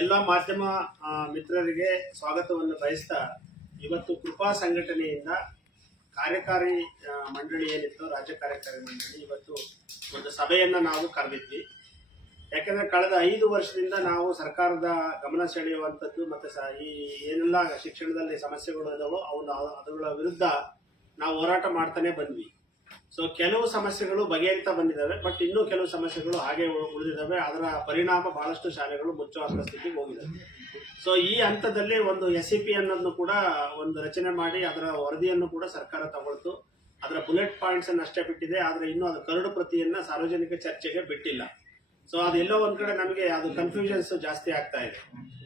ಎಲ್ಲ ಮಾಧ್ಯಮ ಮಿತ್ರರಿಗೆ ಸ್ವಾಗತವನ್ನು ಬಯಸ್ತಾ ಇವತ್ತು ಕೃಪಾ ಸಂಘಟನೆಯಿಂದ ಕಾರ್ಯಕಾರಿ ಮಂಡಳಿ ಏನಿತ್ತು ರಾಜ್ಯ ಕಾರ್ಯಕಾರಿ ಮಂಡಳಿ ಇವತ್ತು ಒಂದು ಸಭೆಯನ್ನು ನಾವು ಕರೆದಿದ್ವಿ. ಯಾಕೆಂದರೆ ಕಳೆದ ಐದು ವರ್ಷದಿಂದ ನಾವು ಸರ್ಕಾರದ ಗಮನ ಸೆಳೆಯುವಂಥದ್ದು ಮತ್ತು ಸ, ಈ ಏನೆಲ್ಲ ಶಿಕ್ಷಣದಲ್ಲಿ ಸಮಸ್ಯೆಗಳು ಇದಾವೋ ಅವನ್ನ ಅವುಗಳ ವಿರುದ್ಧ ನಾವು ಹೋರಾಟ ಮಾಡ್ತಾನೆ ಬಂದ್ವಿ. ಸೊ ಕೆಲವು ಸಮಸ್ಯೆಗಳು ಬಗೆಹರಿತಾ ಬಂದಿದ್ದಾವೆ ಬಟ್ ಇನ್ನೂ ಕೆಲವು ಸಮಸ್ಯೆಗಳು ಹಾಗೆ ಉಳ್- ಉಳಿದಿದ್ದಾವೆ. ಅದರ ಪರಿಣಾಮ ಬಹಳಷ್ಟು ಶಾಲೆಗಳು ಮುಚ್ಚುವ ಪರಿಸ್ಥಿತಿಗೆ ಹೋಗಿದೆ ಸೊ ಈ ಹಂತದಲ್ಲಿ ಒಂದು ಎಸ್ ಸಿ ಪಿ ಅನ್ನೋದನ್ನು ಕೂಡ ಒಂದು ರಚನೆ ಮಾಡಿ ಅದರ ವರದಿಯನ್ನು ಕೂಡ ಸರ್ಕಾರ ತಗೊಳ್ತು. ಅದರ ಬುಲೆಟ್ ಪಾಯಿಂಟ್ಸ್ ಅನ್ನು ಅಷ್ಟೇ ಬಿಟ್ಟಿದೆ, ಆದರೆ ಇನ್ನೂ ಅದು ಕರಡು ಪ್ರತಿಯನ್ನ ಸಾರ್ವಜನಿಕ ಚರ್ಚೆಗೆ ಬಿಟ್ಟಿಲ್ಲ. ಸೊ ಅದೆಲ್ಲೋ ಒಂದ್ ಕಡೆ ನಮಗೆ ಅದು ಕನ್ಫ್ಯೂಷನ್ಸ್ ಜಾಸ್ತಿ ಆಗ್ತಾ ಇದೆ.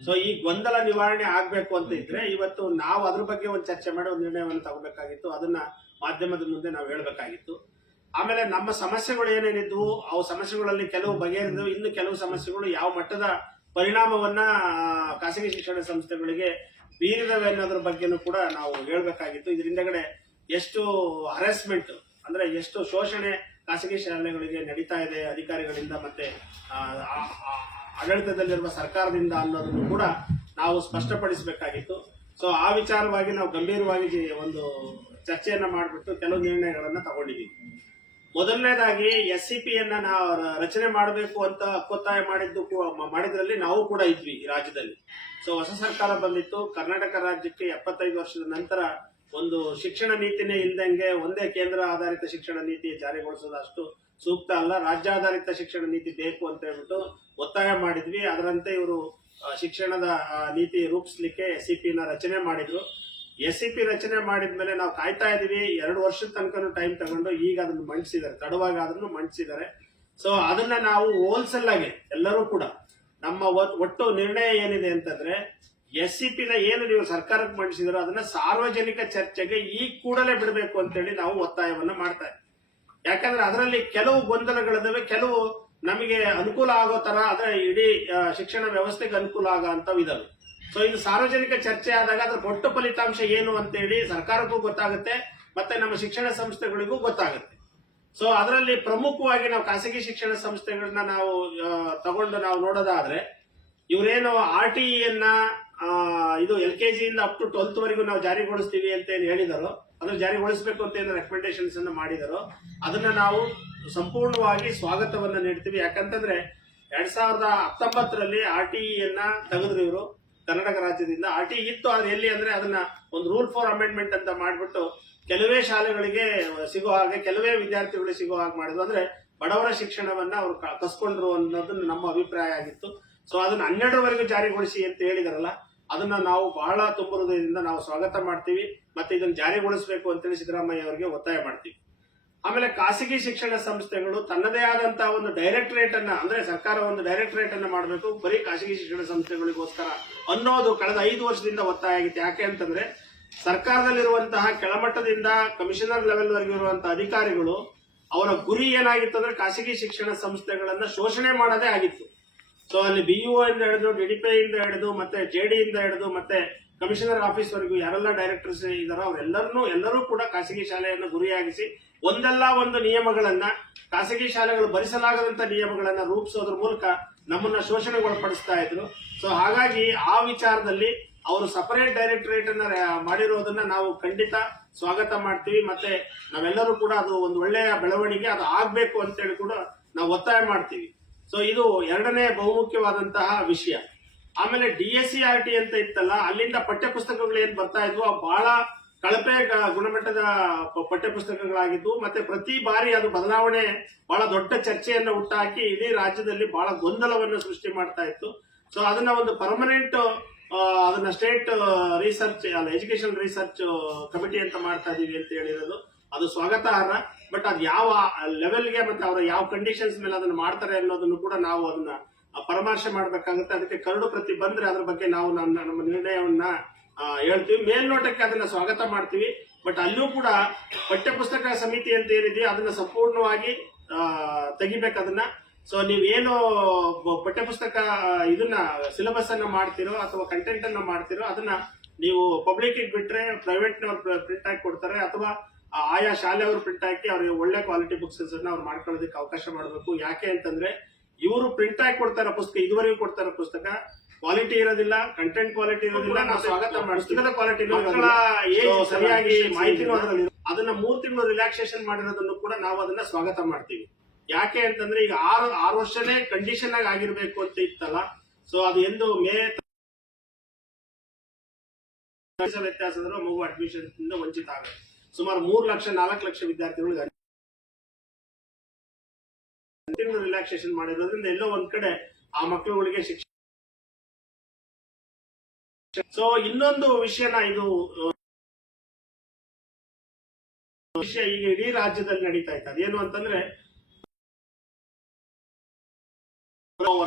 ಸೊ ಈ ಗೊಂದಲ ನಿವಾರಣೆ ಆಗ್ಬೇಕು ಅಂತ ಇದ್ರೆ ಇವತ್ತು ನಾವು ಅದ್ರ ಬಗ್ಗೆ ಒಂದು ಚರ್ಚೆ ಮಾಡಿ ಒಂದು ನಿರ್ಣಯವನ್ನು ತಗೋಬೇಕಾಗಿತ್ತು. ಅದನ್ನ ಮಾಧ್ಯಮದ ಮುಂದೆ ನಾವು ಹೇಳ್ಬೇಕಾಗಿತ್ತು. ಆಮೇಲೆ ನಮ್ಮ ಸಮಸ್ಯೆಗಳು ಏನೇನಿದ್ವು, ಅವು ಸಮಸ್ಯೆಗಳಲ್ಲಿ ಕೆಲವು ಬಗೆಹರಿದವು. ಇನ್ನು ಕೆಲವು ಸಮಸ್ಯೆಗಳು ಯಾವ ಮಟ್ಟದ ಪರಿಣಾಮವನ್ನ ಖಾಸಗಿ ಶಿಕ್ಷಣ ಸಂಸ್ಥೆಗಳಿಗೆ ಬೀರಿದವೆ ಅನ್ನೋದ್ರ ಬಗ್ಗೆನೂ ಕೂಡ ನಾವು ಹೇಳ್ಬೇಕಾಗಿತ್ತು. ಇದರಿಂದಗಡೆ ಎಷ್ಟು ಹರಾಸ್ಮೆಂಟ್ ಅಂದ್ರೆ ಎಷ್ಟು ಶೋಷಣೆ ಖಾಸಗಿ ಶಾಲೆಗಳಿಗೆ ನಡೀತಾ ಇದೆ, ಅಧಿಕಾರಿಗಳಿಂದ ಮತ್ತೆ ಆಡಳಿತದಲ್ಲಿರುವ ಸರ್ಕಾರದಿಂದ ಅನ್ನೋದನ್ನು ಕೂಡ ನಾವು ಸ್ಪಷ್ಟಪಡಿಸಬೇಕಾಗಿತ್ತು. ಸೊ ಆ ವಿಚಾರವಾಗಿ ನಾವು ಗಂಭೀರವಾಗಿ ಒಂದು ಚರ್ಚೆಯನ್ನು ಮಾಡಿಬಿಟ್ಟು ಕೆಲವು ನಿರ್ಣಯಗಳನ್ನು ತಗೊಂಡಿದ್ದೀವಿ ಮೊದಲನೇದಾಗಿ ಎಸ್ ಸಿ ಪಿ ಯನ್ನ ನಾವು ರಚನೆ ಮಾಡಬೇಕು ಅಂತ ಒತ್ತಾಯ ಮಾಡಿದ್ದು ಮಾಡಿದ್ರಲ್ಲಿ ನಾವು ಕೂಡ ಇದ್ವಿ ರಾಜ್ಯದಲ್ಲಿ. ಸೊ ಹೊಸ ಸರ್ಕಾರ ಬಂದಿತ್ತು. ಕರ್ನಾಟಕ ರಾಜ್ಯಕ್ಕೆ ಎಪ್ಪತ್ತೈದು ವರ್ಷದ ನಂತರ ಒಂದು ಶಿಕ್ಷಣ ನೀತಿನೇ ಇಲ್ದಂಗೆ ಒಂದೇ ಕೇಂದ್ರ ಆಧಾರಿತ ಶಿಕ್ಷಣ ನೀತಿ ಜಾರಿಗೊಳಿಸೋದು ಅಷ್ಟು ಸೂಕ್ತ ಅಲ್ಲ. ರಾಜ್ಯಾಧಾರಿತ ಶಿಕ್ಷಣ ನೀತಿ ಬೇಕು ಅಂತ ಹೇಳ್ಬಿಟ್ಟು ಒತ್ತಾಯ ಮಾಡಿದ್ವಿ. ಅದರಂತೆ ಇವರು ಶಿಕ್ಷಣದ ನೀತಿ ರೂಪಿಸ್ಲಿಕ್ಕೆ ಎಸ್ ಸಿ ಪಿನ ರಚನೆ ಮಾಡಿದ್ರು. ಎಸ್ ಸಿ ಪಿ ರಚನೆ ಮಾಡಿದ್ಮೇಲೆ ನಾವು ಕಾಯ್ತಾ ಇದೀವಿ ಎರಡು ವರ್ಷದ ತನಕ ಟೈಮ್ ತಗೊಂಡು ಈಗ ಅದನ್ನು ಮಂಡಿಸಿದ್ದಾರೆ. ತಡವಾಗಿ ಅದನ್ನು ಮಂಡಿಸಿದ್ದಾರೆ. ಸೊ ಅದನ್ನ ನಾವು ಹೋಲ್ಸೆಲ್ ಆಗಿ ಎಲ್ಲರೂ ಕೂಡ ನಮ್ಮ ಒಟ್- ಒಟ್ಟು ನಿರ್ಣಯ ಏನಿದೆ ಅಂತಂದ್ರೆ ಎಸ್ ಸಿ ಪಿನ ಏನು ನೀವು ಸರ್ಕಾರಕ್ಕೆ ಮಂಡಿಸಿದ್ರು ಅದನ್ನ ಸಾರ್ವಜನಿಕ ಚರ್ಚೆಗೆ ಈ ಕೂಡಲೇ ಬಿಡಬೇಕು ಅಂತೇಳಿ ನಾವು ಒತ್ತಾಯವನ್ನ ಮಾಡ್ತಾ ಇದ್ದೀವಿ ಯಾಕಂದ್ರೆ ಅದರಲ್ಲಿ ಕೆಲವು ಗೊಂದಲಗಳಿದಾವೆ ಕೆಲವು ನಮಗೆ ಅನುಕೂಲ ಆಗೋ ತರ ಅಂದ್ರೆ ಇಡೀ ಶಿಕ್ಷಣ ವ್ಯವಸ್ಥೆಗೆ ಅನುಕೂಲ ಆಗೋ ಅಂತವಿದಾವೆ ಸೊ ಇದು ಸಾರ್ವಜನಿಕ ಚರ್ಚೆ ಆದಾಗ ಅದ್ರ ಒಟ್ಟು ಫಲಿತಾಂಶ ಏನು ಅಂತೇಳಿ ಸರ್ಕಾರಕ್ಕೂ ಗೊತ್ತಾಗುತ್ತೆ ಮತ್ತೆ ನಮ್ಮ ಶಿಕ್ಷಣ ಸಂಸ್ಥೆಗಳಿಗೂ ಗೊತ್ತಾಗುತ್ತೆ. ಸೊ ಅದರಲ್ಲಿ ಪ್ರಮುಖವಾಗಿ ನಾವು ಖಾಸಗಿ ಶಿಕ್ಷಣ ಸಂಸ್ಥೆಗಳನ್ನ ನಾವು ತಗೊಂಡು ನಾವು ನೋಡೋದಾದ್ರೆ ಇವರೇನು ಆರ್ ಟಿ ಅನ್ನ ಆ, ಇದು ಎಲ್ ಕೆ ಜಿಯಿಂದ ಅಪ್ ಟು ಟ್ವೆಲ್ತ್ ವರೆಗೂ ನಾವು ಜಾರಿಗೊಳಿಸ್ತೀವಿ ಅಂತ ಏನು ಹೇಳಿದರು. ಅದನ್ನ ಜಾರಿಗೊಳಿಸಬೇಕು ಅಂತ ಏನು ರೆಕಮೆಂಡೇಶನ್ಸ್ ಅನ್ನು ಮಾಡಿದರು. ಅದನ್ನ ನಾವು ಸಂಪೂರ್ಣವಾಗಿ ಸ್ವಾಗತವನ್ನ ನೀಡ್ತೀವಿ. ಯಾಕಂತಂದ್ರೆ ಎರಡ್ ಸಾವಿರದ ಹತ್ತೊಂಬತ್ತರಲ್ಲಿ ಆರ್ ಟಿ ಇನ್ನ ತೆಗೆದ್ರು ಇವರು ಕರ್ನಾಟಕ ರಾಜ್ಯದಿಂದ. ಆರ್ ಟಿ ಇತ್ತು, ಆದ್ರೆ ಎಲ್ಲಿ ಅಂದ್ರೆ ಅದನ್ನ ಒಂದು ರೂಲ್ ಫಾರ್ ಅಮೆಂಡ್ಮೆಂಟ್ ಅಂತ ಮಾಡಿಬಿಟ್ಟು ಕೆಲವೇ ಶಾಲೆಗಳಿಗೆ ಸಿಗೋ ಹಾಗೆ, ಕೆಲವೇ ವಿದ್ಯಾರ್ಥಿಗಳಿಗೆ ಸಿಗೋ ಹಾಗೆ ಮಾಡಿದ್ರು. ಅಂದ್ರೆ ಬಡವರ ಶಿಕ್ಷಣವನ್ನ ಅವರು ಕಸ್ಕೊಂಡ್ರು ಅನ್ನೋದನ್ನ ನಮ್ಮ ಅಭಿಪ್ರಾಯ ಆಗಿತ್ತು. ಸೊ ಅದನ್ನ ಹನ್ನೆರಡರವರೆಗೂ ಜಾರಿಗೊಳಿಸಿ ಅಂತ ಹೇಳಿದಾರಲ್ಲ ಅದನ್ನ ನಾವು ಬಹಳ ತುಂಬ ಹೃದಯದಿಂದ ನಾವು ಸ್ವಾಗತ ಮಾಡ್ತೀವಿ, ಮತ್ತೆ ಇದನ್ನು ಜಾರಿಗೊಳಿಸಬೇಕು ಅಂತೇಳಿ ಸಿದ್ದರಾಮಯ್ಯ ಅವರಿಗೆ ಒತ್ತಾಯ ಮಾಡ್ತೀವಿ. ಆಮೇಲೆ ಖಾಸಗಿ ಶಿಕ್ಷಣ ಸಂಸ್ಥೆಗಳು ತನ್ನದೇ ಆದಂತಹ ಒಂದು ಡೈರೆಕ್ಟರೇಟ್ ಅನ್ನ, ಅಂದ್ರೆ ಸರ್ಕಾರ ಒಂದು ಡೈರೆಕ್ಟರೇಟ್ ಅನ್ನ ಮಾಡಬೇಕು, ಬರೀ ಖಾಸಗಿ ಶಿಕ್ಷಣ ಸಂಸ್ಥೆಗಳಿಗೋಸ್ಕರ ಅನ್ನೋದು ಕಳೆದ ಐದು ವರ್ಷದಿಂದ ಒತ್ತಾಯ ಆಗಿತ್ತು. ಯಾಕೆ ಅಂತಂದ್ರೆ, ಸರ್ಕಾರದಲ್ಲಿರುವಂತಹ ಕೆಳಮಟ್ಟದಿಂದ ಕಮಿಷನರ್ ಲೆವೆಲ್ ವರೆಗೂ ಇರುವಂತಹ ಅಧಿಕಾರಿಗಳು ಅವರ ಗುರಿ ಏನಾಗಿತ್ತು ಅಂದ್ರೆ ಖಾಸಗಿ ಶಿಕ್ಷಣ ಸಂಸ್ಥೆಗಳನ್ನ ಶೋಷಣೆ ಮಾಡೋದೇ ಆಗಿತ್ತು. ಸೊ ಅಲ್ಲಿ ಬಿ ಯು ಇಂದ ಹಿಡಿದು ಡಿಡಿಪಿ ಇಂದ ಹಿಡಿದು, ಮತ್ತೆ ಜೆ ಇಂದ ಹಿಡಿದು, ಮತ್ತೆ ಕಮಿಷನರ್ ಆಫೀಸ್ ವರೆಗೂ ಯಾರೆಲ್ಲ ಡೈರೆಕ್ಟರ್ಸ್ ಇದಾರೋ ಅವರೆಲ್ಲರನ್ನೂ, ಎಲ್ಲರೂ ಕೂಡ ಖಾಸಗಿ ಶಾಲೆಯನ್ನು ಗುರಿಯಾಗಿಸಿ, ಒಂದಲ್ಲ ಒಂದು ನಿಯಮಗಳನ್ನ ಖಾಸಗಿ ಶಾಲೆಗಳು ಭರಿಸಲಾಗದಂತ ನಿಯಮಗಳನ್ನ ರೂಪಿಸೋದ್ರ ಮೂಲಕ ನಮ್ಮನ್ನ ಶೋಷಣೆಗೊಳಪಡಿಸ್ತಾ ಇದ್ರು. ಸೊ ಹಾಗಾಗಿ ಆ ವಿಚಾರದಲ್ಲಿ ಅವರು ಸಪರೇಟ್ ಡೈರೆಕ್ಟರೇಟ್ ಅನ್ನ ಮಾಡಿರೋದನ್ನ ನಾವು ಖಂಡಿತ ಸ್ವಾಗತ ಮಾಡ್ತೀವಿ. ಮತ್ತೆ ನಾವೆಲ್ಲರೂ ಕೂಡ ಅದು ಒಂದು ಒಳ್ಳೆಯ ಬೆಳವಣಿಗೆ, ಅದು ಆಗ್ಬೇಕು ಅಂತೇಳಿ ಕೂಡ ನಾವು ಒತ್ತಾಯ ಮಾಡ್ತೀವಿ. ಸೊ ಇದು ಎರಡನೇ ಬಹುಮುಖ್ಯವಾದಂತಹ ವಿಷಯ. ಆಮೇಲೆ D S C R T ಅಂತ ಇತ್ತಲ್ಲ, ಅಲ್ಲಿಂದ ಪಠ್ಯ ಪುಸ್ತಕಗಳು ಏನ್ ಬರ್ತಾ ಇದ್ವು? ಬಹಳ ಕಳಪೆ ಗುಣಮಟ್ಟದ ಪಠ್ಯ ಪುಸ್ತಕಗಳಾಗಿದ್ವು ಮತ್ತೆ ಪ್ರತಿ ಬಾರಿ ಅದು ಬದಲಾವಣೆ, ಬಹಳ ದೊಡ್ಡ ಚರ್ಚೆಯನ್ನು ಹುಟ್ಟಾಕಿ ಇಡೀ ರಾಜ್ಯದಲ್ಲಿ ಬಹಳ ಗೊಂದಲವನ್ನು ಸೃಷ್ಟಿ ಮಾಡ್ತಾ ಇತ್ತು. ಸೊ ಅದನ್ನ ಒಂದು ಪರ್ಮನೆಂಟ್ ಅದನ್ನ ಸ್ಟೇಟ್ ರಿಸರ್ಚ್ ಅಲ್ಲ ಎಜುಕೇಶನ್ ರಿಸರ್ಚ್ ಕಮಿಟಿ ಅಂತ ಮಾಡ್ತಾ ಇದೀವಿ ಅಂತ ಹೇಳಿರೋದು. ಅದು ಸ್ವಾಗತಾರ್ಹ ಬಟ್ ಅದು ಯಾವ ಲೆವೆಲ್ಗೆ ಮತ್ತೆ ಅವರ ಯಾವ ಕಂಡೀಷನ್ಸ್ ಮೇಲೆ ಅದನ್ನ ಮಾಡ್ತಾರೆ ಅನ್ನೋದನ್ನು ಕೂಡ ನಾವು ಅದನ್ನ ಪರಾಮರ್ಶೆ ಮಾಡ್ಬೇಕಾಗುತ್ತೆ. ಅದಕ್ಕೆ ಕರಡು ಪ್ರತಿ ಬಂದ್ರೆ ಅದ್ರ ಬಗ್ಗೆ ನಾವು ನಮ್ಮ ನಮ್ಮ ನಿರ್ಣಯವನ್ನ ಹೇಳ್ತೀವಿ. ಮೇಲ್ನೋಟಕ್ಕೆ ಅದನ್ನ ಸ್ವಾಗತ ಮಾಡ್ತೀವಿ. ಬಟ್ ಅಲ್ಲೂ ಕೂಡ ಪಠ್ಯಪುಸ್ತಕ ಸಮಿತಿ ಅಂತ ಏನಿದೆ ಅದನ್ನ ಸಂಪೂರ್ಣವಾಗಿ ತೆಗಿಬೇಕು ಅದನ್ನ. ಸೊ ಏನು ಪಠ್ಯಪುಸ್ತಕ ಇದನ್ನ ಸಿಲೆಬಸ್ ಅನ್ನ ಮಾಡ್ತಿರೋ ಅಥವಾ ಕಂಟೆಂಟ್ ಅನ್ನ ಮಾಡ್ತಿರೋ ಅದನ್ನ ನೀವು ಪಬ್ಲಿಕ್ ಬಿಟ್ರೆ ಪ್ರೈವೇಟ್ ಪ್ರಿಂಟ್ ಆಗಿ ಕೊಡ್ತಾರೆ. ಅಥವಾ ಆ ಶಾಲೆ ಶಾಲೆಯವರು ಪ್ರಿಂಟ್ ಹಾಕಿ ಅವ್ರಿಗೆ ಒಳ್ಳೆ ಕ್ವಾಲಿಟಿ ಬುಕ್ಸ್ ಅವ್ರು ಮಾಡ್ಕೊಳ್ಳೋದಕ್ಕೆ ಅವಕಾಶ ಮಾಡಬೇಕು. ಯಾಕೆ ಅಂತಂದ್ರೆ ಇವರು ಪ್ರಿಂಟ್ ಹಾಕಿ ಕೊಡ್ತಾರ ಪುಸ್ತಕ ಇದುವರೆಗೂ ಕೊಡ್ತಾರ ಪುಸ್ತಕ. ಕ್ವಾಲಿಟಿ ಇರೋದಿಲ್ಲ ಕಂಟೆಂಟ್ ಕ್ವಾಲಿಟಿ ಇರೋದಿಲ್ಲ ನಾವು ಸ್ವಾಗತ ಪುಸ್ತಕದ ಕ್ವಾಲಿಟಿ ಸರಿಯಾಗಿ ಮಾಹಿತಿ ಮಾಹಿತಿನೂ ಅದರಲ್ಲಿ ಅದನ್ನ ಮೂರ್ ತಿಂಗಳು ರಿಲ್ಯಾಕ್ಸೇಷನ್ ಮಾಡಿರೋದನ್ನು ಕೂಡ ನಾವು ಅದನ್ನ ಸ್ವಾಗತ ಮಾಡ್ತೀವಿ. ಯಾಕೆ ಅಂತಂದ್ರೆ ಈಗ ಆರು ಆರು ವರ್ಷನೇ ಕಂಡೀಷನ್ ಆಗಿ ಆಗಿರ್ಬೇಕು ಅಂತ ಇತ್ತಲ್ಲ ಸೊ ಅದು ಎಂದು ಮೇ ವ್ಯತ್ಯಾಸ ಅಂದ್ರೆ ಮಗು ಅಡ್ಮಿಷನ್ ಇಂದ ವಂಚಿತ ಆಗುತ್ತೆ. ಸುಮಾರು ಮೂರು ಲಕ್ಷ, ನಾಲ್ಕು ಲಕ್ಷ ವಿದ್ಯಾರ್ಥಿಗಳಿಗೆ ರಿಲ್ಯಾಕ್ಸೇಷನ್ ಮಾಡಿರೋದ್ರಿಂದ ಎಲ್ಲೋ ಒಂದ್ ಕಡೆ ಆ ಮಕ್ಕಳುಗಳಿಗೆ ಶಿಕ್ಷಣ ಸೊ ಇನ್ನೊಂದು ವಿಷಯನ ಇದು ವಿಷಯ ಈಗ ಇಡೀ ರಾಜ್ಯದಲ್ಲಿ ನಡೀತಾ ಇತ್ತು. ಅದೇನು ಅಂತಂದ್ರೆ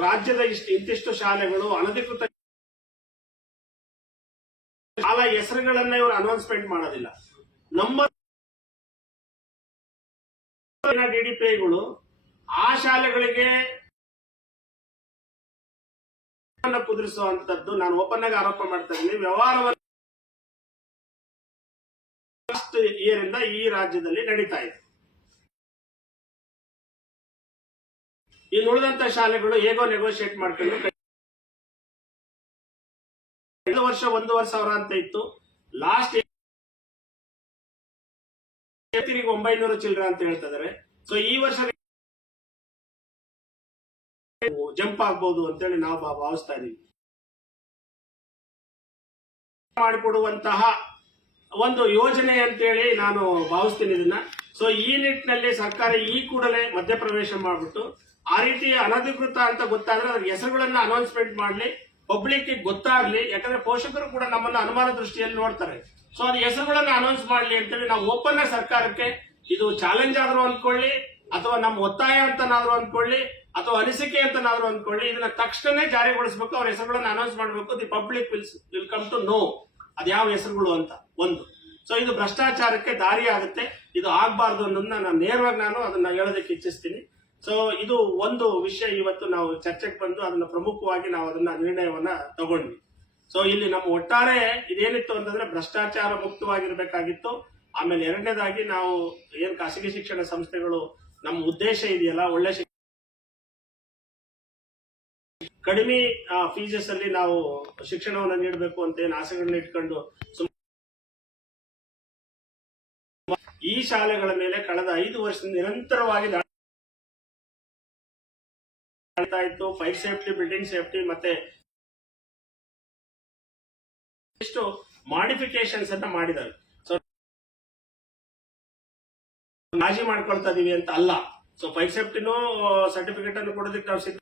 ರಾಜ್ಯದ ಇಷ್ಟು, ಇಂತಿಷ್ಟು ಶಾಲೆಗಳು ಅನಧಿಕೃತ ಶಾಲಾ ಹೆಸರುಗಳನ್ನ ಇವರು ಅನೌನ್ಸ್ಮೆಂಟ್ ಮಾಡೋದಿಲ್ಲ. ನಮ್ಮ ಡಿಡಿಪಿಐಗಳು ಆ ಶಾಲೆಗಳಿಗೆ ಕುದುರಿಸುವಂತದ್ದು ನಾನು ಓಪನ್ ಆಗಿ ಆರೋಪ ಮಾಡ್ತಾ ಇದ್ದೀನಿ. ವ್ಯವಹಾರವನ್ನು ಇಂದ ಈ ರಾಜ್ಯದಲ್ಲಿ ನಡೀತಾ ಇದೆ. ಇನ್ನು ಉಳಿದಂತ ಶಾಲೆಗಳು ಹೇಗೋ ನೆಗೋಶಿಯೇಟ್ ಮಾಡ್ಕೊಂಡು ಎರಡು ವರ್ಷ ಒಂದೂವರೆ ಸಾವಿರ ಅಂತ ಇತ್ತು. ಲಾಸ್ಟ್ ತಿರುಗಿ ಒಂಬೈನೂರು ಚಿಲ್ಲರ ಅಂತ ಹೇಳ್ತಾ ಇದಾರೆ. ಸೊ ಈ ವರ್ಷ ಜಂಪ್ ಆಗ್ಬಹುದು ಅಂತೇಳಿ ನಾವು ಭಾವಿಸ್ತಾ ಇದೀವಿ. ಮಾಡಿಕೊಡುವಂತಹ ಒಂದು ಯೋಜನೆ ಅಂತೇಳಿ ನಾನು ಭಾವಿಸ್ತೀನಿ ಇದನ್ನ. ಸೊ ಈ ನಿಟ್ಟಿನಲ್ಲಿ ಸರ್ಕಾರ ಈ ಕೂಡಲೇ ಮಧ್ಯಪ್ರವೇಶ ಮಾಡಿಬಿಟ್ಟು, ಆ ರೀತಿ ಅನಧಿಕೃತ ಅಂತ ಗೊತ್ತಾದ್ರೆ ಅದ್ರ ಹೆಸರುಗಳನ್ನ ಅನೌನ್ಸ್ಮೆಂಟ್ ಮಾಡ್ಲಿ. ಪಬ್ಲಿಕ್ ಗೊತ್ತಾಗ್ಲಿ, ಯಾಕಂದ್ರೆ ಪೋಷಕರು ಕೂಡ ನಮ್ಮನ್ನ ಅನುಮಾನ ದೃಷ್ಟಿಯಲ್ಲಿ ನೋಡ್ತಾರೆ. ಸೊ ಅದು ಹೆಸರುಗಳನ್ನು ಅನೌನ್ಸ್ ಮಾಡಲಿ ಅಂತೇಳಿ ನಾವು ಓಪನ್ ಸರ್ಕಾರಕ್ಕೆ ಇದು ಚಾಲೆಂಜ್ ಆದರೂ ಅಂದ್ಕೊಳ್ಳಿ, ಅಥವಾ ನಮ್ಮ ಒತ್ತಾಯ ಅಂತನಾದ್ರೂ ಅಂದ್ಕೊಳ್ಳಿ, ಅಥವಾ ಅನಿಸಿಕೆ ಅಂತನಾದ್ರೂ ಅಂದ್ಕೊಳ್ಳಿ, ಇದನ್ನ ತಕ್ಷಣನೇ ಜಾರಿಗೊಳಿಸಬೇಕು, ಅವ್ರ ಹೆಸರುಗಳನ್ನು ಅನೌನ್ಸ್ ಮಾಡಬೇಕು the public will will come to know ಅದು ಯಾವ ಹೆಸರುಗಳು ಅಂತ, ಒಂದು. ಸೊ ಇದು ಭ್ರಷ್ಟಾಚಾರಕ್ಕೆ ದಾರಿ ಆಗುತ್ತೆ, ಇದು ಆಗ್ಬಾರ್ದು ಅನ್ನೋದನ್ನ ನಾನು ನೇರವಾಗಿ ನಾನು ಅದನ್ನ ಹೇಳೋದಕ್ಕೆ ಇಚ್ಛಿಸ್ತೀನಿ. ಸೊ ಇದು ಒಂದು ವಿಷಯ ಇವತ್ತು ನಾವು ಚರ್ಚೆಗೆ ಬಂದು ಅದನ್ನ ಪ್ರಮುಖವಾಗಿ ನಾವು ಅದನ್ನ ನಿರ್ಣಯವನ್ನ ತಗೊಂಡ್ವಿ. ಸೊ ಇಲ್ಲಿ ನಮ್ಮ ಒಟ್ಟಾರೆ ಇದೇನಿತ್ತು ಅಂತಂದ್ರೆ ಭ್ರಷ್ಟಾಚಾರ ಮುಕ್ತವಾಗಿರ್ಬೇಕಾಗಿತ್ತು. ಆಮೇಲೆ ಎರಡನೇದಾಗಿ ನಾವು ಏನ್ ಖಾಸಗಿ ಶಿಕ್ಷಣ ಸಂಸ್ಥೆಗಳು ನಮ್ಮ ಉದ್ದೇಶ ಇದೆಯಲ್ಲ, ಒಳ್ಳೆ ಕಡಿಮೆ ಫೀಸಸ್ ಅಲ್ಲಿ ನಾವು ಶಿಕ್ಷಣವನ್ನು ನೀಡಬೇಕು ಅಂತ ಏನು ಆಸೆಗಳನ್ನ ಇಟ್ಕೊಂಡು ಈ ಶಾಲೆಗಳ ಮೇಲೆ ಕಳೆದ ಐದು ವರ್ಷದಿಂದ ನಿರಂತರವಾಗಿ ಇತ್ತು. ಫೈರ್ ಸೇಫ್ಟಿ ಬಿಲ್ಡಿಂಗ್ ಸೇಫ್ಟಿ ಮತ್ತೆ ಎಷ್ಟು ಮಾಡಿಫಿಕೇಶನ್ಸ್ ಅಂತ ಮಾಡಿದ್ದಾರೆ. ಸೊ ರಾಜಿ ಮಾಡ್ಕೊಳ್ತಾ ಇದೀವಿ ಅಂತ ಅಲ್ಲ. ಸೊ ಫೈವ್ ಸೇಫ್ಟಿನೂ ಸರ್ಟಿಫಿಕೇಟ್ ಅನ್ನು ಕೊಡೋದಕ್ಕೆ ನಾವು ಸಿದ್ಧ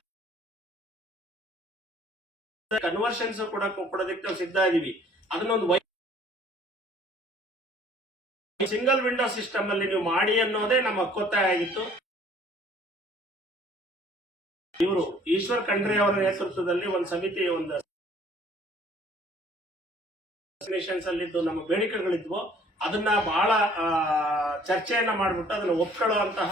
ಕನ್ವರ್ಷನ್ಸ್ ಕೂಡ ಕೊಡೋದಕ್ಕೆ ನಾವು ಸಿದ್ಧ ಇದೀವಿ. ಅದನ್ನೊಂದು ವೈ ಸಿಂಗಲ್ ವಿಂಡೋ ಸಿಸ್ಟಮ್ ಅಲ್ಲಿ ನೀವು ಮಾಡಿ ಅನ್ನೋದೇ ನಮ್ಮ ಕೊತ್ತಾಯ ಆಗಿತ್ತು. ಇವರು ಈಶ್ವರ್ ಖಂಡ್ರೆ ಅವರ ನೇತೃತ್ವದಲ್ಲಿ ಒಂದು ಸಮಿತಿ, ಒಂದು ಅಲ್ಲಿದ್ದು ನಮ್ಮ ಬೇಡಿಕೆಗಳಿದ್ವು, ಅದನ್ನ ಬಹಳ ಚರ್ಚೆಯನ್ನ ಮಾಡಿಬಿಟ್ಟು ಅದನ್ನ ಒಪ್ಕೊಳ್ಳುವಂತಹ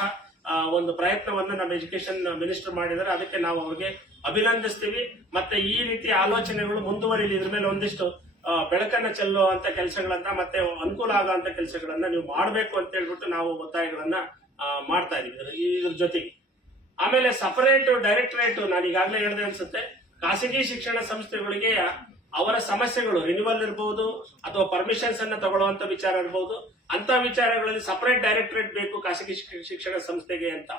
ಒಂದು ಪ್ರಯತ್ನವನ್ನ ನಮ್ಮ ಎಜುಕೇಶನ್ ಮಿನಿಸ್ಟರ್ ಮಾಡಿದ್ದಾರೆ. ಅದಕ್ಕೆ ನಾವು ಅವ್ರಿಗೆ ಅಭಿನಂದಿಸ್ತೀವಿ. ಮತ್ತೆ ಈ ರೀತಿ ಆಲೋಚನೆಗಳು ಮುಂದುವರಿಲಿ, ಇದ್ರ ಮೇಲೆ ಒಂದಿಷ್ಟು ಬೆಳಕನ್ನ ಚೆಲ್ಲುವಂತ ಕೆಲಸಗಳನ್ನ, ಮತ್ತೆ ಅನುಕೂಲ ಆಗುವಂತ ಕೆಲಸಗಳನ್ನ ನೀವು ಮಾಡಬೇಕು ಅಂತ ಹೇಳ್ಬಿಟ್ಟು ನಾವು ಒತ್ತಾಯಗಳನ್ನ ಮಾಡ್ತಾ ಇದೀವಿ. ಇದ್ರ ಜೊತೆಗೆ. ಆಮೇಲೆ ಸಪರೇಟ್ ಡೈರೆಕ್ಟರೇಟ್ ನಾನು ಈಗಾಗಲೇ ಹೇಳಿದೆ ಅನ್ಸುತ್ತೆ. ಖಾಸಗಿ ಶಿಕ್ಷಣ ಸಂಸ್ಥೆಗಳಿಗೆ ಅವರ ಸಮಸ್ಯೆಗಳು ರಿನ್ಯೂವಲ್ ಇರಬಹುದು ಅಥವಾ ಪರ್ಮಿಷನ್ಸ್ ಅನ್ನ ತಗೊಳ್ಳುವಂತ ವಿಚಾರ ಇರಬಹುದು ಅಂತ ವಿಚಾರಗಳಲ್ಲಿ ಸಪರೇಟ್ ಡೈರೆಕ್ಟರೇಟ್ ಬೇಕು ಖಾಸಗಿ ಶಿಕ್ಷ- ಶಿಕ್ಷಣ ಸಂಸ್ಥೆಗೆ ಅಂತ.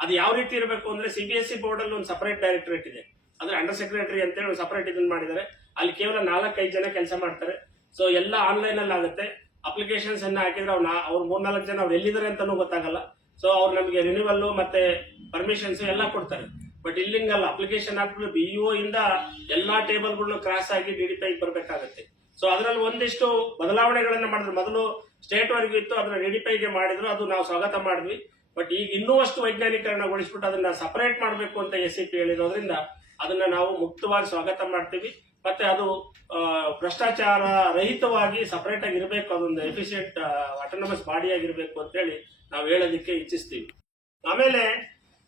ಅದು ಯಾವ ರೀತಿ ಇರಬೇಕು ಅಂದ್ರೆ ಸಿಬಿಎಸ್ಇ ಬೋರ್ಡ್ ಅಲ್ಲಿ ಒಂದು ಸಪರೇಟ್ ಡೈರೆಕ್ಟರೇಟ್ ಇದೆ. ಅಂದ್ರೆ ಅಂಡರ್ ಸೆಕ್ರೆಟರಿ ಅಂತ ಹೇಳಿ ಸಪರೇಟ್ ಇದನ್ನ ಮಾಡಿದ್ದಾರೆ. ಅಲ್ಲಿ ಕೇವಲ ನಾಲ್ಕೈದು ಜನ ಕೆಲಸ ಮಾಡ್ತಾರೆ. ಸೊ ಎಲ್ಲ ಆನ್ಲೈನ್ ಅಲ್ಲಿ ಆಗುತ್ತೆ. ಅಪ್ಲಿಕೇಶನ್ಸ್ ಅನ್ನ ಹಾಕಿದ್ರೆ ಅವ್ರು ಅವ್ರು ಮೂರ್ನಾಲ್ಕು ಜನ ಅವ್ರು ಎಲ್ಲಿದ್ದಾರೆ ಅಂತಾನೂ ಗೊತ್ತಾಗಲ್ಲ. ಸೊ ಅವ್ರು ನಮಗೆ ರಿನ್ಯೂವಲ್ ಮತ್ತೆ ಪರ್ಮಿಷನ್ಸ್ ಎಲ್ಲ ಕೊಡ್ತಾರೆ. ಬಟ್ ಇಲ್ಲಿಂಗಲ್ಲ ಅಪ್ಲಿಕೇಶನ್ ಹಾಕ್ಬಿಟ್ಟು ಬಿಇಒ ಇಂದ ಎಲ್ಲಾ ಟೇಬಲ್ಗಳನ್ನು ಕ್ರಾಸ್ ಆಗಿ ಡಿ ಡಿ ಪಿ ಬರಬೇಕಾಗುತ್ತೆ. ಸೊ ಅದರಲ್ಲಿ ಒಂದಿಷ್ಟು ಬದಲಾವಣೆಗಳನ್ನ ಮಾಡಿದ್ರು. ಮೊದಲು ಸ್ಟೇಟ್ ವರೆಗೂ ಇತ್ತು, ಅದನ್ನ ಡಿ ಡಿ ಪೈಗೆ ಮಾಡಿದ್ರು, ಅದು ನಾವು ಸ್ವಾಗತ ಮಾಡಿದ್ವಿ. ಬಟ್ ಈಗ ಇನ್ನೂ ಅಷ್ಟು ವೈಜ್ಞಾನಿಕರಣಗೊಳಿಸ್ಬಿಟ್ಟು ಅದನ್ನ ಸಪರೇಟ್ ಮಾಡಬೇಕು ಅಂತ ಎಸ್ ಸಿ ಪಿ ಹೇಳಿರೋದ್ರಿಂದ ಅದನ್ನ ನಾವು ಮುಕ್ತವಾಗಿ ಸ್ವಾಗತ ಮಾಡ್ತೀವಿ. ಮತ್ತೆ ಅದು ಭ್ರಷ್ಟಾಚಾರ ರಹಿತವಾಗಿ ಸಪರೇಟ್ ಆಗಿ ಇರಬೇಕು. ಅದೊಂದು ಎಫಿಷಿಯಂಟ್ ಆಟೋನಮಸ್ ಬಾಡಿ ಆಗಿರ್ಬೇಕು ಅಂತ ಹೇಳಿ ನಾವು ಹೇಳೋದಕ್ಕೆ ಇಚ್ಛಿಸ್ತೀವಿ. ಆಮೇಲೆ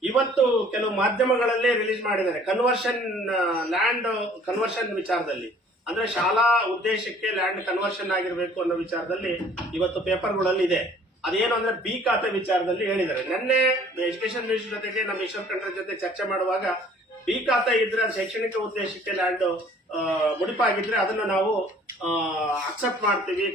ಇವತ್ತು ಕೆಲವು ಮಾಧ್ಯಮಗಳಲ್ಲೇ ರಿಲೀಸ್ ಮಾಡಿದ್ದಾರೆ. ಕನ್ವರ್ಷನ್ ಲ್ಯಾಂಡ್ ಕನ್ವರ್ಷನ್ ವಿಚಾರದಲ್ಲಿ. ಅಂದ್ರೆ ಶಾಲಾ ಉದ್ದೇಶಕ್ಕೆ ಲ್ಯಾಂಡ್ ಕನ್ವರ್ಷನ್ ಆಗಿರಬೇಕು ಅನ್ನೋ ವಿಚಾರದಲ್ಲಿ ಇವತ್ತು ಪೇಪರ್ಗಳಲ್ಲಿ ಇದೆ. ಅದೇನು ಅಂದ್ರೆ ಬಿ ಖಾತೆ ವಿಚಾರದಲ್ಲಿ ಹೇಳಿದ್ದಾರೆ. ನಿನ್ನೆ ಎಜುಕೇಶನ್ ಮಿನಿಸ್ಟರ್ ಜೊತೆಗೆ ನಮ್ಮ ಈಶ್ವರ್ ಖಂಡ್ರೆ ಜೊತೆ ಚರ್ಚೆ ಮಾಡುವಾಗ ಬಿ ಖಾತೆ ಇದ್ರೆ ಶೈಕ್ಷಣಿಕ ಉದ್ದೇಶಕ್ಕೆ ಲ್ಯಾಂಡ್ ಮುಡಿಪಾಗಿದ್ರೆ ಅದನ್ನ ನಾವು ಅಕ್ಸೆಪ್ಟ್ ಮಾಡ್ತೀವಿ.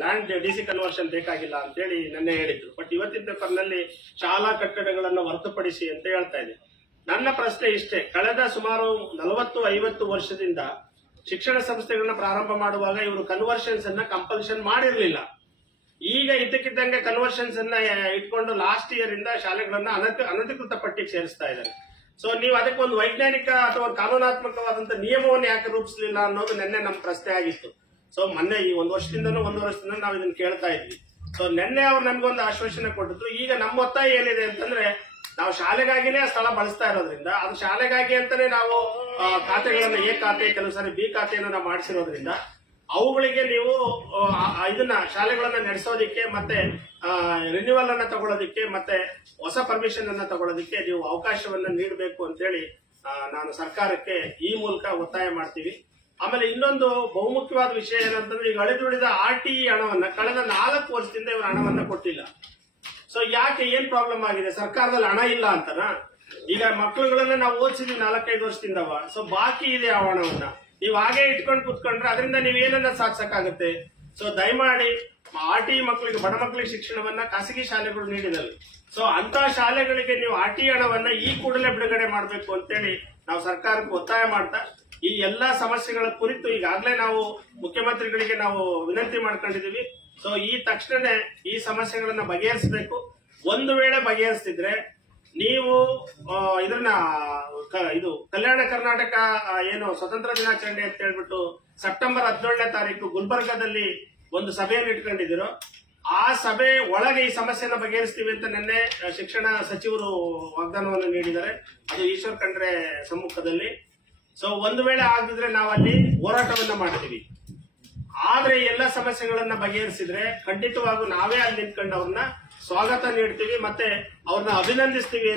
ಲ್ಯಾಂಡ್ ಡಿ ಸಿ ಕನ್ವರ್ಷನ್ ಬೇಕಾಗಿಲ್ಲ ಅಂತೇಳಿ ನೆನ್ನೆ ಹೇಳಿದ್ರು. ಬಟ್ ಇವತ್ತಿನ ಪೇಪರ್ನಲ್ಲಿ ಶಾಲಾ ಕಟ್ಟಡಗಳನ್ನು ಹೊರತುಪಡಿಸಿ ಅಂತ ಹೇಳ್ತಾ ಇದೆ. ನನ್ನ ಪ್ರಶ್ನೆ ಇಷ್ಟೇ. ಕಳೆದ ಸುಮಾರು ನಲವತ್ತು, ಐವತ್ತು ವರ್ಷದಿಂದ ಶಿಕ್ಷಣ ಸಂಸ್ಥೆಗಳನ್ನ ಪ್ರಾರಂಭ ಮಾಡುವಾಗ ಇವರು ಕನ್ವರ್ಷನ್ಸ್ ಅನ್ನ ಕಂಪಲ್ಷನ್ ಮಾಡಿರಲಿಲ್ಲ. ಈಗ ಇದ್ದಕ್ಕಿದ್ದಂಗೆ ಕನ್ವರ್ಷನ್ಸ್ ಅನ್ನ ಇಟ್ಕೊಂಡು ಲಾಸ್ಟ್ ಇಯರ್ ಇಂದ ಶಾಲೆಗಳನ್ನ ಅನಧಿಕೃತ ಪಟ್ಟಿಗೆ ಸೇರಿಸ್ತಾ ಇದ್ದಾರೆ. ಸೊ ನೀವು ಅದಕ್ಕೆ ಒಂದು ವೈಜ್ಞಾನಿಕ ಅಥವಾ ಒಂದು ಕಾನೂನಾತ್ಮಕವಾದಂತ ನಿಯಮವನ್ನು ಯಾಕೆ ರೂಪಿಸಲಿಲ್ಲ ಅನ್ನೋದು ನಿನ್ನೆ ನಮ್ಮ ಪ್ರಶ್ನೆ ಆಗಿತ್ತು. ಸೊ ಮೊನ್ನೆ ಈ ಒಂದು ವರ್ಷದಿಂದನೂ ಒಂದು ವರ್ಷದಿಂದ ನಾವು ಇದನ್ನ ಕೇಳ್ತಾ ಇದ್ವಿ. ಸೊ ನಿನ್ನೆ ಅವ್ರು ನಮ್ಗೊಂದು ಆಶ್ವಾಸನೆ ಕೊಟ್ಟಿದ್ರು. ಈಗ ನಮ್ಮ ಒತ್ತಾಯ ಏನಿದೆ ಅಂತಂದ್ರೆ ನಾವು ಶಾಲೆಗಾಗಿನೇ ಸ್ಥಳ ಬಳಸ್ತಾ ಇರೋದ್ರಿಂದ, ಅದು ಶಾಲೆಗಾಗಿ ಅಂತಾನೆ ನಾವು ಖಾತೆಗಳನ್ನ ಎ ಖಾತೆ, ಕೆಲವು ಸಾರಿ ಬಿ ಖಾತೆಯನ್ನು ನಾವು ಮಾಡಿಸಿರೋದ್ರಿಂದ ಅವುಗಳಿಗೆ ನೀವು ಇದನ್ನ ಶಾಲೆಗಳನ್ನ ನಡೆಸೋದಿಕ್ಕೆ ಮತ್ತೆ ರಿನ್ಯೂವಲ್ ಅನ್ನ ತಗೊಳ್ಳೋದಿಕ್ಕೆ ಮತ್ತೆ ಹೊಸ ಪರ್ಮಿಷನ್ ಅನ್ನ ತಗೊಳ್ಳೋದಿಕ್ಕೆ ನೀವು ಅವಕಾಶವನ್ನ ನೀಡಬೇಕು ಅಂತೇಳಿ ನಾನು ಸರ್ಕಾರಕ್ಕೆ ಈ ಮೂಲಕ ಒತ್ತಾಯ ಮಾಡ್ತೀವಿ. ಆಮೇಲೆ ಇನ್ನೊಂದು ಬಹುಮುಖ್ಯವಾದ ವಿಷಯ ಏನಂತಂದ್ರೆ, ಈಗ ಅಳಿದುಳಿದ ಆರ್ ಟಿ ಇ ಹಣವನ್ನ ಕಳೆದ ನಾಲ್ಕು ವರ್ಷದಿಂದ ಇವರು ಹಣವನ್ನ ಕೊಟ್ಟಿಲ್ಲ. ಸೊ ಯಾಕೆ ಏನ್ ಪ್ರಾಬ್ಲಮ್ ಆಗಿದೆ? ಸರ್ಕಾರದಲ್ಲಿ ಹಣ ಇಲ್ಲ ಅಂತನಾ? ಈಗ ಮಕ್ಕಳುಗಳನ್ನ ನಾವು ಓದಿಸಿದ್ವಿ ನಾಲ್ಕೈದು ವರ್ಷದಿಂದವ. ಸೊ ಬಾಕಿ ಇದೆ ಆ ಹಣವನ್ನ. ನೀವು ಹಾಗೆ ಇಟ್ಕೊಂಡು ಕುತ್ಕೊಂಡ್ರೆ ಅದರಿಂದ ನೀವು ಏನನ್ನ ಸಾಧಿಸಕ್ಕಾಗುತ್ತೆ ಸೊ ದಯಮಾಡಿ ಆರ್ ಟಿ ಮಕ್ಕಳಿಗೆ ಬಡ ಮಕ್ಕಳಿಗೆ ಶಿಕ್ಷಣವನ್ನ ಖಾಸಗಿ ಶಾಲೆಗಳು ನೀಡಿದವೆ ಸೊ ಅಂತ ಶಾಲೆಗಳಿಗೆ ನೀವು ಆರ್ ಟಿ ಹಣವನ್ನ ಈ ಕೂಡಲೇ ಬಿಡುಗಡೆ ಮಾಡಬೇಕು ಅಂತೇಳಿ ನಾವು ಸರ್ಕಾರಕ್ಕೆ ಒತ್ತಾಯ ಮಾಡ್ತಾ, ಈ ಎಲ್ಲಾ ಸಮಸ್ಯೆಗಳ ಕುರಿತು ಈಗಾಗಲೇ ನಾವು ಮುಖ್ಯಮಂತ್ರಿಗಳಿಗೆ ನಾವು ವಿನಂತಿ ಮಾಡ್ಕೊಂಡಿದೀವಿ ಸೊ ಈ ತಕ್ಷಣನೇ ಈ ಸಮಸ್ಯೆಗಳನ್ನ ಬಗೆಹರಿಸಬೇಕು. ಒಂದು ವೇಳೆ ಬಗೆಹರಿಸ್ತಿದ್ರೆ ನೀವು ಇದನ್ನ ಇದು ಕಲ್ಯಾಣ ಕರ್ನಾಟಕ ಏನು ಸ್ವತಂತ್ರ ದಿನಾಚರಣೆ ಅಂತ ಹೇಳ್ಬಿಟ್ಟು ಸೆಪ್ಟೆಂಬರ್ ಹದಿನೇಳನೇ ತಾರೀಕು ಗುಲ್ಬರ್ಗಾದಲ್ಲಿ ಒಂದು ಸಭೆಯನ್ನು ಇಟ್ಕೊಂಡಿದ್ದೀರೋ, ಆ ಸಭೆ ಒಳಗೆ ಈ ಸಮಸ್ಯೆನ ಬಗೆಹರಿಸ್ತೀವಿ ಅಂತ ನಿನ್ನೆ ಶಿಕ್ಷಣ ಸಚಿವರು ವಾಗ್ದಾನವನ್ನು ನೀಡಿದ್ದಾರೆ. ಅದು ಈಶ್ವರ್ ಖಂಡ್ರೆ ಸಮ್ಮುಖದಲ್ಲಿ. ಸೊ ಒಂದು ವೇಳೆ ಆಗದಿದ್ರೆ ಅಲ್ಲಿ ಹೋರಾಟವನ್ನ ಮಾಡ್ತೀವಿ. ಆದ್ರೆ ಎಲ್ಲ ಸಮಸ್ಯೆಗಳನ್ನ ಬಗೆಹರಿಸಿದ್ರೆ ಖಂಡಿತವಾಗೂ ನಾವೇ ಅಲ್ಲಿ ನಿಂತ್ಕೊಂಡು ಅವ್ರನ್ನ ಸ್ವಾಗತ ನೀಡ್ತೀವಿ ಮತ್ತೆ ಅವ್ರನ್ನ ಅಭಿನಂದಿಸ್ತೀವಿ